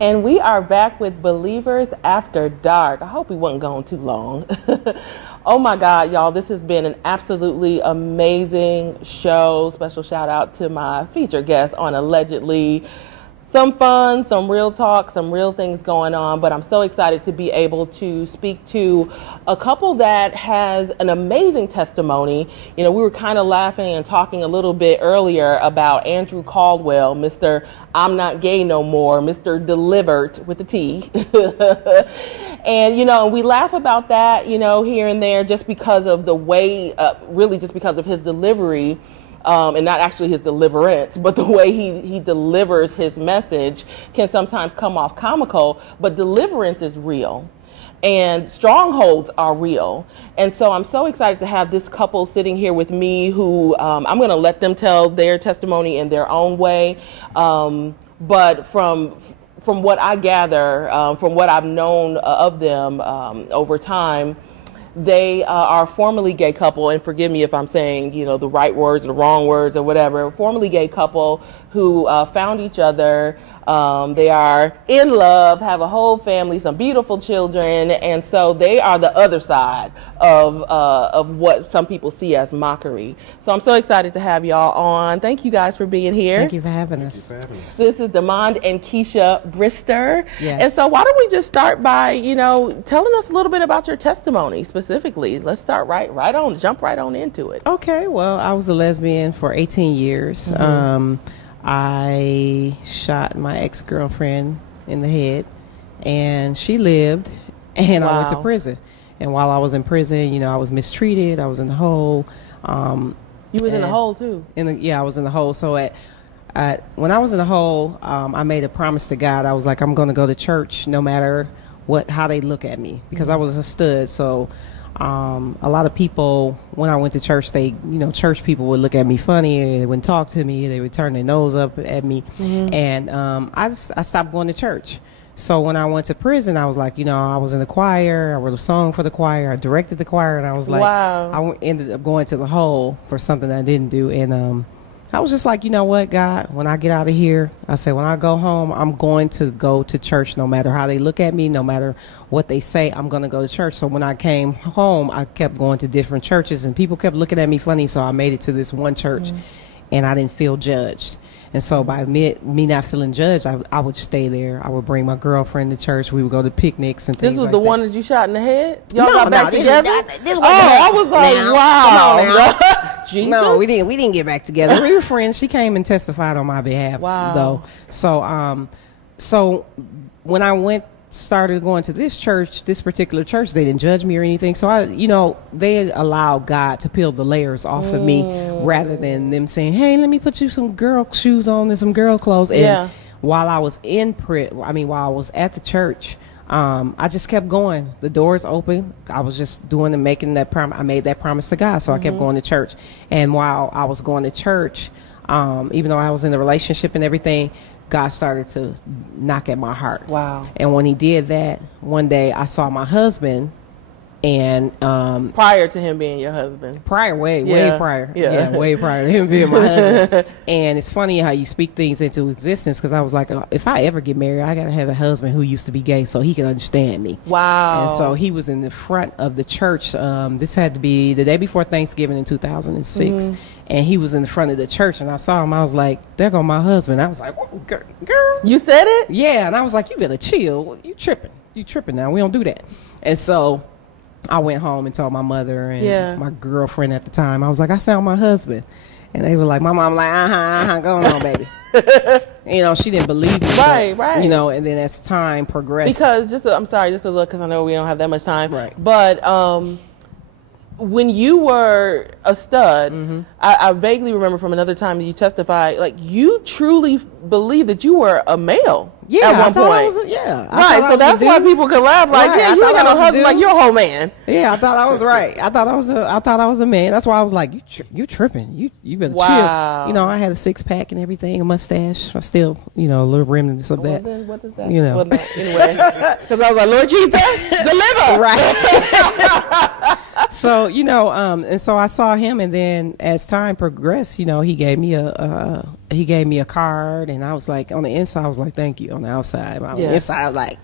And we are back with Believers After Dark. I hope we wasn't going too long. Oh my God, y'all, this has been an absolutely amazing show. Special shout out to my featured guest on Allegedly. Some fun, some real talk, some real things going on, but I'm so excited to be able to speak to a couple that has an amazing testimony. You know, we were kind of laughing and talking a little bit earlier about Andrew Caldwell, Mr. I'm Not Gay No More, Mr. Delivered with a T. And, you know, we laugh about that, you know, here and there just because of the way, really just because of his delivery. And not actually his deliverance, but the way he delivers his message can sometimes come off comical, but deliverance is real and strongholds are real. And so I'm so excited to have this couple sitting here with me who I'm going to let them tell their testimony in their own way. But from what I gather, from what I've known of them over time, they are a formerly gay couple, and forgive me if I'm saying, you know, the right words or the wrong words or whatever, a formerly gay couple who found each other. They are in love, have a whole family, some beautiful children, and so they are the other side of what some people see as mockery. So I'm so excited to have y'all on. Thank you guys for being here. Thank you for having us. This is Demond and Kiesha Brister. Yes. And so why don't we just start by, you know, telling us a little bit about your testimony specifically. Let's start jump right on into it. Okay, well, I was a lesbian for 18 years. I shot my ex-girlfriend in the head, and she lived, and I went to prison. And while I was in prison, you know, I was mistreated. I was in the hole. You was in the hole too? Yeah, I was in the hole. So when I was in the hole, I made a promise to God. I was like, I'm going to go to church no matter how they look at me, because I was a stud. So a lot of people, when I went to church, church people would look at me funny. They wouldn't talk to me. They would turn their nose up at me. And I stopped going to church. So when I went to prison, I was like, you know, I was in the choir. I wrote a song for the choir. I directed the choir. And I was like, I ended up going to the hole for something I didn't do. And I was just like, you know what, God, when I get out of here, I said, when I go home, I'm going to go to church no matter how they look at me, no matter what they say, I'm going to go to church. So when I came home, I kept going to different churches, and people kept looking at me funny. So I made it to this one church, and I didn't feel judged. And so by me not feeling judged, I would stay there. I would bring my girlfriend to church. We would go to picnics and things like that. This was the one that you shot in the head? Y'all got back together? This I was like, wow. Jesus? No, we didn't get back together. We were friends. She came and testified on my behalf, though. So when I started going to this particular church, they didn't judge me or anything. So they allowed God to peel the layers off of me, rather than them saying, hey, let me put you some girl shoes on and some girl clothes. And while I was while I was at the church, I just kept going. The doors open. I was just doing and making that promise. I made that promise to God. So I kept going to church. And while I was going to church, even though I was in a relationship and everything, God started to knock at my heart. Wow. And when he did that, one day I saw my husband, and prior to him being your husband. Way prior. Yeah, way prior to him being my husband. And it's funny how you speak things into existence, because I was like, if I ever get married, I got to have a husband who used to be gay so he can understand me. Wow. And so he was in the front of the church. This had to be the day before Thanksgiving in 2006. And he was in the front of the church, and I saw him. I was like, there go my husband. I was like, whoa, girl. You said it? Yeah. And I was like, you better chill. You tripping now. We don't do that. And so I went home and told my mother and my girlfriend at the time. I was like, I found my husband. And they were like, my mom like, go on, baby. She didn't believe me. Right. And then as time progressed. Because I'm sorry, just a look, because I know we don't have that much time. Right. But when you were a stud, I vaguely remember from another time that you testified, like, you truly believed that you were a male at one point. Right, so that's why people could laugh, like, you ain't got no husband, like, you're a whole man. Yeah, I thought I was right. I thought I was a man. That's why I was like, you tripping. You better chill. I had a six-pack and everything, a mustache. I still, a little remnants of that. What is that? Anyway. Because I was like, Lord Jesus, deliver. Right. So, and so I saw him, and then as time progressed, he gave me a card, and I was like, on the inside, I was like, thank you. On the outside, on the inside, I was like,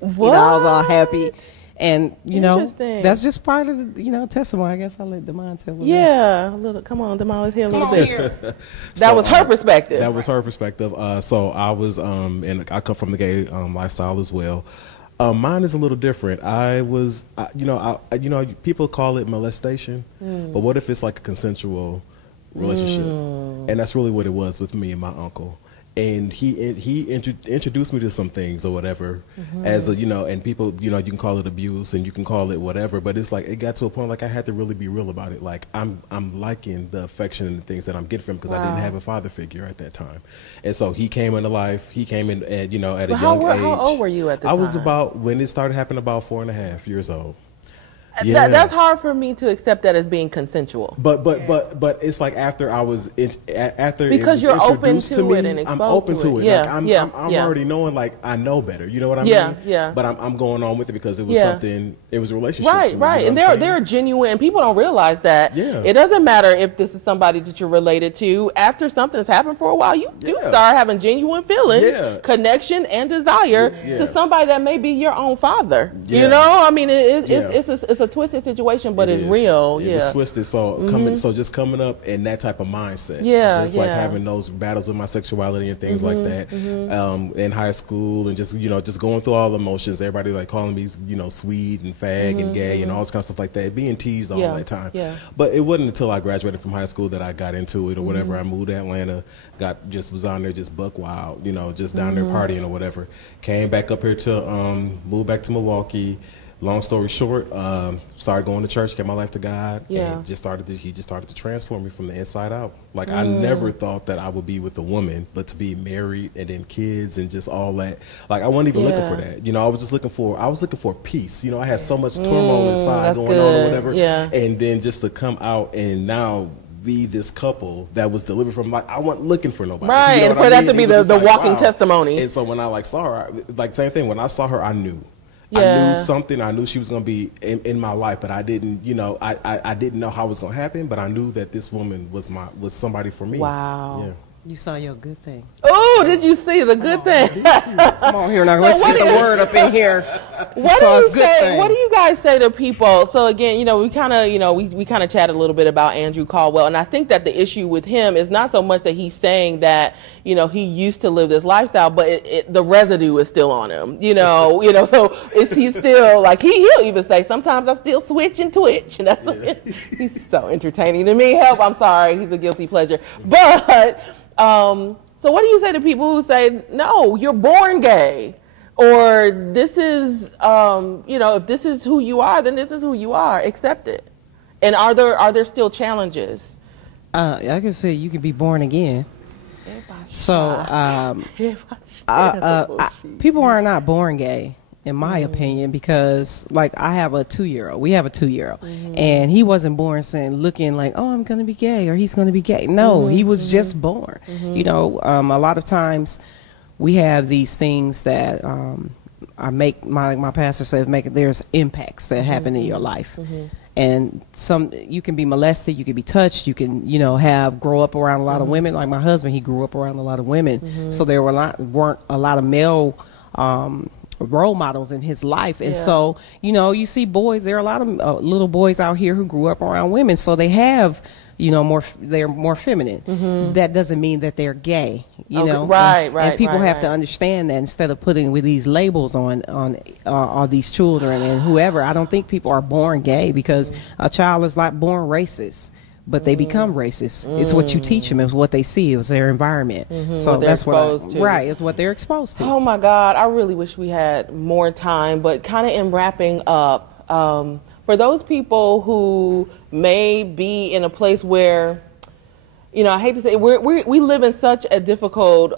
what? I was all happy. And, that's just part of the, testimony. I guess I'll let Demond tell you. Yeah, a little. Come on, Demond, let's hear a little bit. That was her perspective. That was her perspective. So I was, and I come from the gay lifestyle as well. Mine is a little different. I was, people call it molestation, but what if it's like a consensual relationship? And that's really what it was with me and my uncle. And he introduced me to some things or whatever, as a, and people, you can call it abuse and you can call it whatever, but it's like, it got to a point like I had to really be real about it. Like I'm liking the affection and the things that I'm getting from him because I didn't have a father figure at that time. And so he came into life, at a young age. How old were you at the time? I was when it started happening, about 4.5 years old. Yeah. That's hard for me to accept that as being consensual. But it's like after I was after because it was you're open to me, it and exposed I'm open to it. Yeah, like I'm already knowing, like I know better. You know what I mean? Yeah. But I'm going on with it because it was something. It was a relationship. Right, to me, right. And they're genuine. And people don't realize that. Yeah. It doesn't matter if this is somebody that you're related to. After something has happened for a while, you do start having genuine feelings, connection, and desire to somebody that may be your own father. You know, I mean, it's a twisted situation. But it's real, It was twisted. So just coming up in that type of mindset, just like having those battles with my sexuality and things like that, in high school, and just just going through all the emotions. Everybody like calling me sweet and fag and gay and all this kind of stuff like that, being teased all that time. But it wasn't until I graduated from high school that I got into it or whatever. I moved to Atlanta, was on there just buck wild, just down there partying or whatever. Came back up here to moved back to Milwaukee. Long story short, started going to church, gave my life to God, and he just started to transform me from the inside out. Like I never thought that I would be with a woman, but to be married and then kids and just all that. Like I wasn't even looking for that. I was just looking for peace. I had so much turmoil inside going on or whatever. And then just to come out and now be this couple that was delivered from, like I wasn't looking for nobody. Right, and for that to be the walking testimony. And so when I saw her, like same thing, when I saw her, I knew. I knew something. I knew she was going to be in my life, but I didn't, I didn't know how it was going to happen, but I knew that this woman was somebody for me. Wow. Yeah. You saw your good thing. Oh, did you see the good thing? Come on here now. Let's get the word up in here. What do you guys say to people? So again, we kind of, we kind of chatted a little bit about Andrew Caldwell, and I think that the issue with him is not so much that he's saying that, he used to live this lifestyle, but the residue is still on him. So he's still like he'll even say sometimes I still switch and twitch, and that's he's so entertaining to me. I'm sorry, he's a guilty pleasure, but. So what do you say to people who say, no, you're born gay, or this is, if this is who you are, then this is who you are, accept it. And are there still challenges? I can say you can be born again. So, people are not born gay, in my opinion, because like I have a 2-year-old. We have a 2-year-old, and he wasn't born looking like, oh, I'm going to be gay or he's going to be gay. No, he was just born. A lot of times we have these things that I make my pastor says there's impacts that happen in your life. And you can be molested, you can be touched, you can grow up around a lot of women. Like my husband, he grew up around a lot of women, so there weren't a lot of male role models in his life. And so you see boys, there are a lot of little boys out here who grew up around women, so they have they're more feminine. That doesn't mean that they're gay, right. And people have to understand that instead of putting with these labels on all these children and whoever. I don't think people are born gay, because a child is not born racist, but they become racist. It's what you teach them. It's what they see. It's their environment. So that's right. It's what they're exposed to. Oh my God, I really wish we had more time. But kind of in wrapping up, for those people who may be in a place where, I hate to say, we live in such a difficult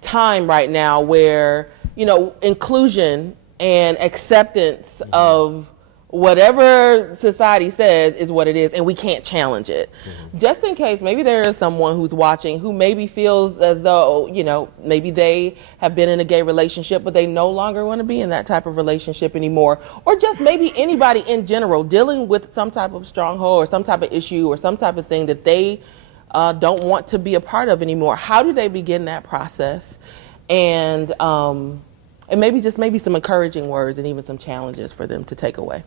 time right now, where inclusion and acceptance of whatever society says is what it is, and we can't challenge it. Just in case, maybe there is someone who's watching who maybe feels as though, you know, maybe they have been in a gay relationship, but they no longer want to be in that type of relationship anymore. Or just maybe anybody in general dealing with some type of stronghold or some type of issue or some type of thing that they don't want to be a part of anymore. How do they begin that process? And maybe some encouraging words and even some challenges for them to take away.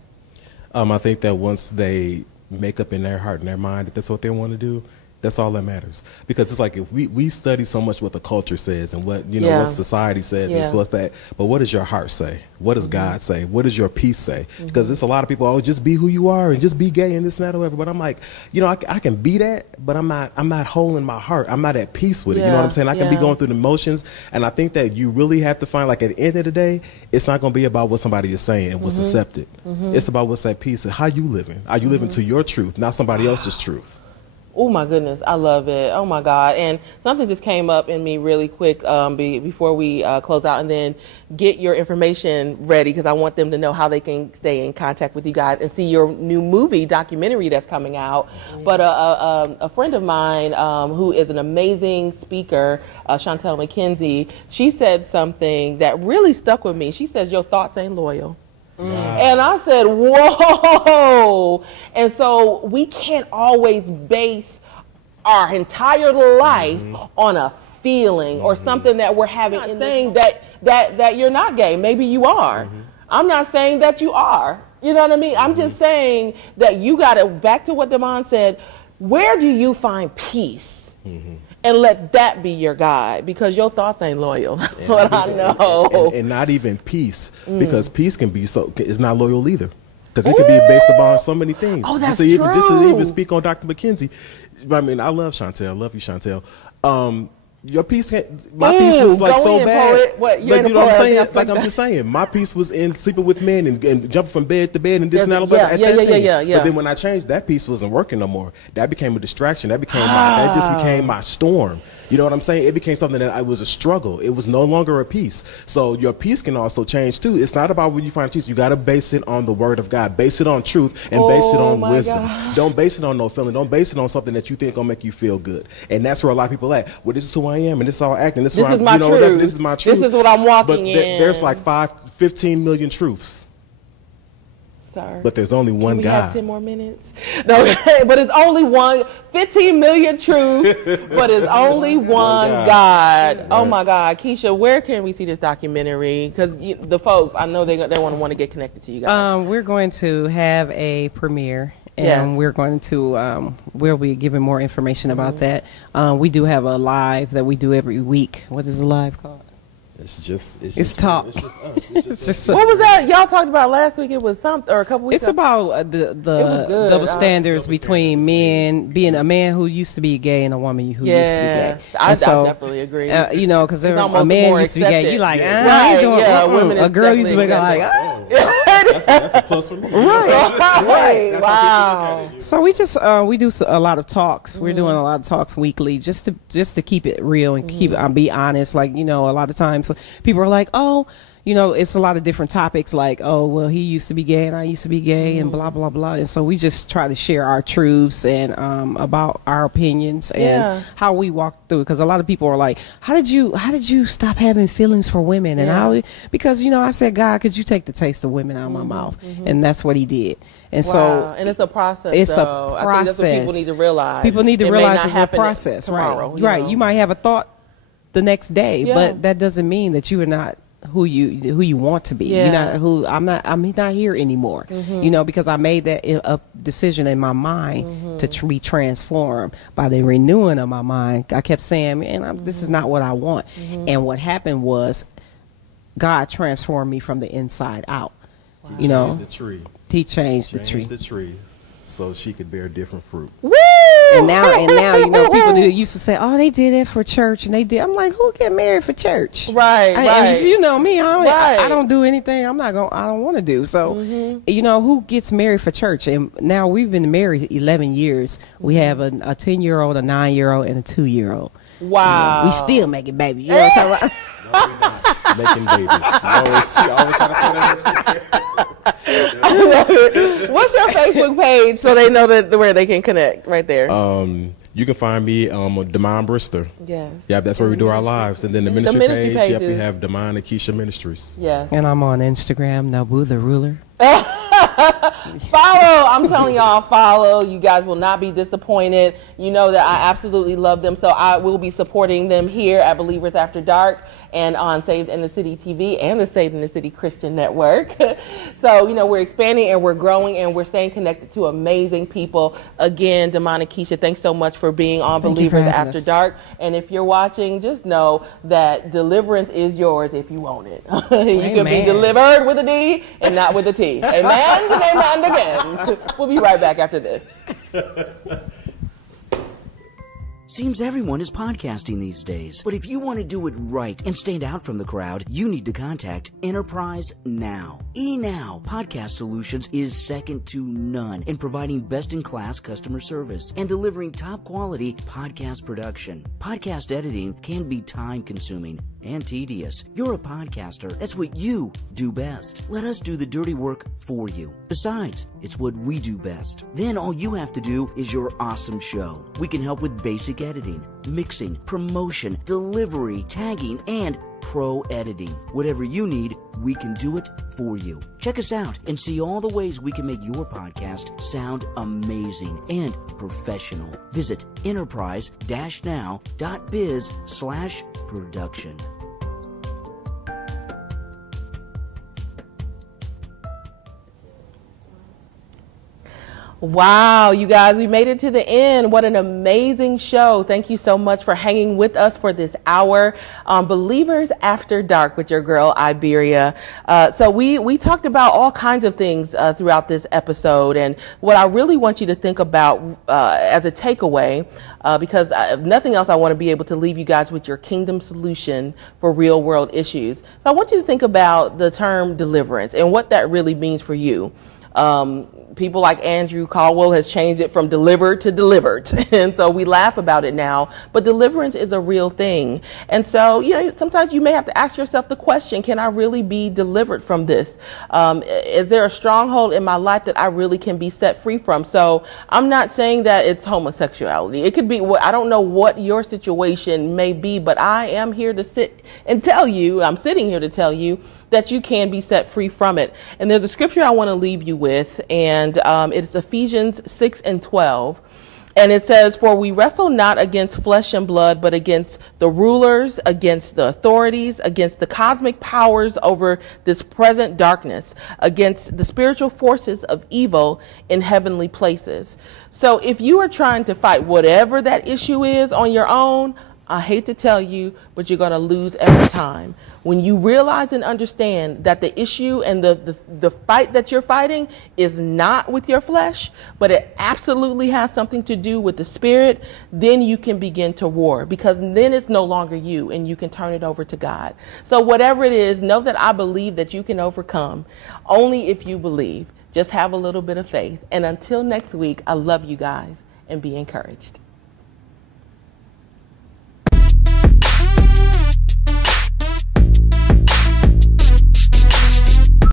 I think that once they make up in their heart and their mind that that's what they want to do, that's all that matters. Because it's like if we study so much what the culture says and what, you know, what society says and what's that, but what does your heart say? What does God say? What does your peace say? Because there's a lot of people, oh, just be who you are and just be gay and this and that or whatever. But I'm like, you know, I can be that, but I'm not whole in my heart. I'm not at peace with it. You know what I'm saying? I can be going through the motions, and I think that you really have to find, like, at the end of the day, it's not going to be about what somebody is saying and what's accepted. It's about what's at peace and how you living. Are you living to your truth, not somebody else's truth? Oh my goodness, I love it. Oh my God. And something just came up in me really quick before we close out and then get your information ready, because I want them to know how they can stay in contact with you guys and see your new movie documentary that's coming out. But a friend of mine who is an amazing speaker, Chantel McKenzie, she said something that really stuck with me. She says, your thoughts ain't loyal. Wow. And I said, whoa. And so we can't always base our entire life on a feeling or something that we're having. I'm not saying that you're not gay. Maybe you are. I'm not saying that you are. You know what I mean? I'm just saying that you got to, back to what Demond said, where do you find peace? And let that be your guide, because your thoughts ain't loyal. That's what I know. And not even peace, because peace can be is not loyal either, because it could be based upon so many things. Oh, that's true. Just to even speak on Dr. McKenzie, I mean, I love Chantel. I love you, Chantel. Your peace, my peace was like so bad. What, you know what I'm saying? Like I'm just saying, my peace was in sleeping with men and jumping from bed to bed and this and that. But then when I changed, that peace wasn't working no more. That became a distraction. That just became my storm. You know what I'm saying? It became something that I was a struggle. It was no longer a peace. So your peace can also change too. It's not about where you find peace. You got to base it on the Word of God. Base it on truth and base it on wisdom. God. Don't base it on no feeling. Don't base it on something that you think gonna make you feel good. And that's where a lot of people at. Well, this is who I am, and this is how I act, and this is my truth. This is my truth. This is what I'm walking in. There's like 15 million truths. Sorry. But there's only one God. Have 10 more minutes? No, but it's only 15 million truths, but it's only one God. Right. Oh my God. Kiesha, where can we see this documentary? Because the folks, I know they want to get connected to you guys. We're going to have a premiere. And we're going to, we'll be giving more information about that. We do have a live that we do every week. What is the live called? It's talk. It's just us. It's just what was that y'all talked about last week? It was something, or a couple weeks ago? It's about the double standards between men, being a man who used to be gay and a woman who used to be gay. I definitely agree. You know, because a man used to be gay, you like, women a girl used to be like, that's a plus for me. Right. Wow. So we just we do a lot of talks. We're doing a lot of talks weekly, just to keep it real and keep be honest. Like, you know, a lot of times people are like, oh, you know, it's a lot of different topics, like, oh, well, he used to be gay and I used to be gay and blah, blah, blah. And so we just try to share our truths and about our opinions and how we walk through it. Because a lot of people are like, how did you stop having feelings for women? And because, you know, I said, God, could you take the taste of women out of my mouth? And that's what he did. And so and it's a process. It's a process. I think that's what people need to realize. People need to realize it's a process. Tomorrow, right. You might have a thought the next day, but that doesn't mean that you are not who you want to be. You're not who I'm not here anymore. You know, because I made that a decision in my mind to be transformed by the renewing of my mind. I kept saying, man, this is not what I want. And what happened was God transformed me from the inside out. Wow. You know, He changed the tree. The tree so she could bear different fruit. Woo! And now, you know, people who used to say, "Oh, they did it for church," and they did. I'm like, who get married for church? Right. And if you know me, I don't do anything. I don't want to do. So, you know, who gets married for church? And now we've been married 11 years. We have a 10-year-old, a 9-year-old, and a 2-year-old. Wow. You know, we still making babies. You know what I'm talking about? No, we're not making babies. She always trying to put that in there. What's your Facebook page so they know that where they can connect right there? You can find me on Demond Brister. Yes. Yeah, that's where we do our lives. And then the ministry page, yep, we have Demond and Kiesha Ministries. Yes. And I'm on Instagram, Nabu the Ruler. Follow. I'm telling y'all, follow. You guys will not be disappointed. You know that I absolutely love them, so I will be supporting them here at Believers After Dark and on Saved in the City TV and the Saved in the City Christian Network. So, you know, we're expanding and we're growing and we're staying connected to amazing people. Again, Demond and Kiesha, thanks so much for being on Believers After Dark. And if you're watching, just know that deliverance is yours if you want it. You can be delivered with a D and not with a T. Amen and amen again. We'll be right back after this. Seems everyone is podcasting these days, but if you want to do it right and stand out from the crowd, you need to contact Enterprise Now. eNow Podcast Solutions is second to none in providing best-in-class customer service and delivering top-quality podcast production. Podcast editing can be time-consuming and tedious. You're a podcaster. That's what you do best. Let us do the dirty work for you. Besides, it's what we do best. Then all you have to do is your awesome show. We can help with basic editing, mixing, promotion, delivery, tagging, and pro editing. Whatever you need, we can do it for you. Check us out and see all the ways we can make your podcast sound amazing and professional. Visit enterprise-now.biz/production. Wow, you guys, we made it to the end. What an amazing show. Thank you so much for hanging with us for this hour on Believers After Dark with your girl, Iberia. So we talked about all kinds of things throughout this episode. And what I really want you to think about as a takeaway, because if nothing else, I want to be able to leave you guys with your kingdom solution for real world issues. So I want you to think about the term deliverance and what that really means for you. People like Andrew Caldwell has changed it from delivered to delivered. And so we laugh about it now, but deliverance is a real thing. And so, you know, sometimes you may have to ask yourself the question, can I really be delivered from this? Is there a stronghold in my life that I really can be set free from? So I'm not saying that it's homosexuality. It could be, I don't know what your situation may be, but I am here to sit and tell you, I'm sitting here to tell you that you can be set free from it. And there's a scripture I want to leave you with, and it's Ephesians 6:12. And it says, "For we wrestle not against flesh and blood, but against the rulers, against the authorities, against the cosmic powers over this present darkness, against the spiritual forces of evil in heavenly places." So if you are trying to fight whatever that issue is on your own, I hate to tell you, but you're going to lose every time. When you realize and understand that the issue and the fight that you're fighting is not with your flesh, but it absolutely has something to do with the spirit, then you can begin to war, because then it's no longer you and you can turn it over to God. So whatever it is, know that I believe that you can overcome only if you believe. Just have a little bit of faith. And until next week, I love you guys and be encouraged.